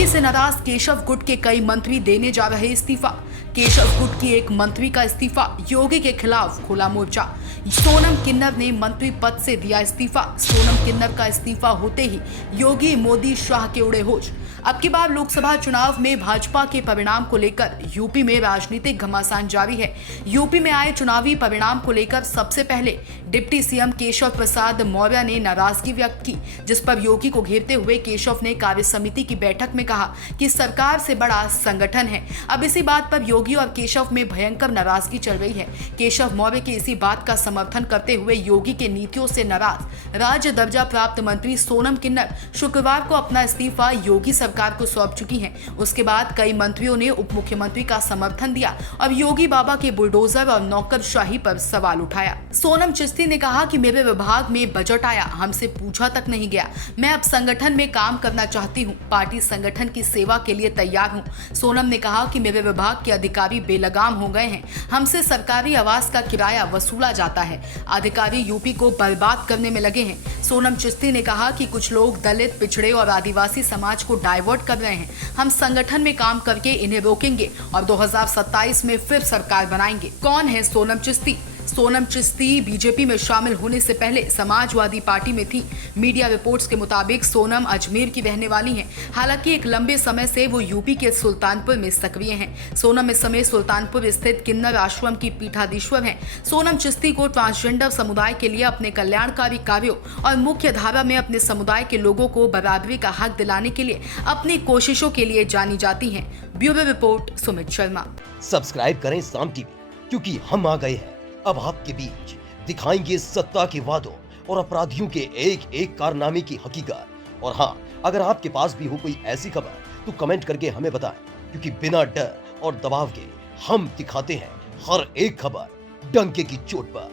योगी से नाराज केशव गुट के कई मंत्री देने जा रहे इस्तीफा। केशव गुट की एक मंत्री का इस्तीफा, योगी के खिलाफ खुला मोर्चा। सोनम किन्नर ने मंत्री पद से दिया इस्तीफा। सोनम किन्नर का इस्तीफा होते ही योगी मोदी शाह के उड़े होश। अब की बार लोकसभा चुनाव में भाजपा के परिणाम को लेकर यूपी में राजनीतिक घमासान जारी है। यूपी में आए चुनावी परिणाम को लेकर सबसे पहले डिप्टी सीएम केशव प्रसाद मौर्य ने नाराजगी व्यक्त की, जिस पर योगी को घेरते हुए केशव ने कार्य समिति की बैठक में कहा कि सरकार से बड़ा संगठन है। अब इसी बात पर योगी और केशव में भयंकर नाराजगी चल रही है। केशव मौर्य की इसी बात का समर्थन करते हुए योगी के नीतियों से नाराज राज्य दर्जा प्राप्त मंत्री सोनम किन्नर शुक्रवार को अपना इस्तीफा योगी सरकार को सौंप चुकी हैं। उसके बाद कई मंत्रियों ने उप मुख्यमंत्री का समर्थन दिया और योगी बाबा के बुलडोजर और नौकरशाही पर सवाल उठाया। सोनम चिश्ती ने कहा कि मेरे विभाग में बजट आया, हमसे पूछा तक नहीं गया। मैं अब संगठन में काम करना चाहती हूँ, पार्टी संगठन की सेवा के लिए तैयार हूँ। सोनम ने कहा कि मेरे विभाग के अधिकारी बेलगाम हो गए हैं, हमसे सरकारी आवास का किराया वसूला जाता है, अधिकारी यूपी को बर्बाद करने में लगे हैं। सोनम चिश्ती ने कहा कि कुछ लोग दलित, पिछड़े और आदिवासी समाज को डाइवर्ट कर रहे हैं। हम संगठन में काम करके इन्हें रोकेंगे और 2027 में फिर सरकार बनाएंगे। कौन है सोनम चिश्ती? सोनम चिश्ती बीजेपी में शामिल होने से पहले समाजवादी पार्टी में थी। मीडिया रिपोर्ट्स के मुताबिक सोनम अजमेर की रहने वाली हैं। हालांकि एक लंबे समय से वो यूपी के सुल्तानपुर में सक्रिय हैं। सोनम इस समय सुल्तानपुर स्थित किन्नर आश्रम की पीठाधीश्वर हैं। सोनम चिश्ती को ट्रांसजेंडर समुदाय के लिए अपने कल्याणकारी कार्यों और मुख्य धारा में अपने समुदाय के लोगों को बराबरी का हक दिलाने के लिए अपनी कोशिशों के लिए जानी जाती हैं। Bureau report, Sumit Sharma. Subscribe करें साम टीवी, क्योंकि हम आ गए हैं अब आपके बीच, दिखाएंगे सत्ता के वादों और अपराधियों के एक एक कारनामे की हकीकत। और हाँ, अगर आपके पास भी हो कोई ऐसी खबर तो कमेंट करके हमें बताएं, क्योंकि बिना डर और दबाव के हम दिखाते हैं हर एक खबर डंके की चोट पर।